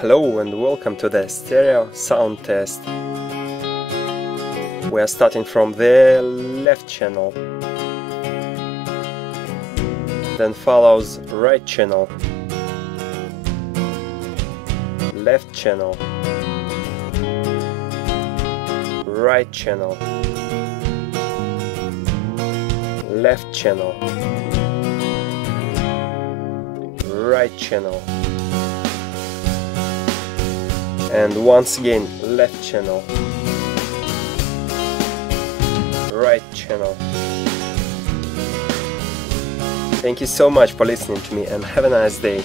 Hello and welcome to the stereo sound test. We are starting from the left channel, then follows right channel, left channel, right channel, left channel, right channel, and once again left channel, right channel. Thank you so much for listening to me and have a nice day.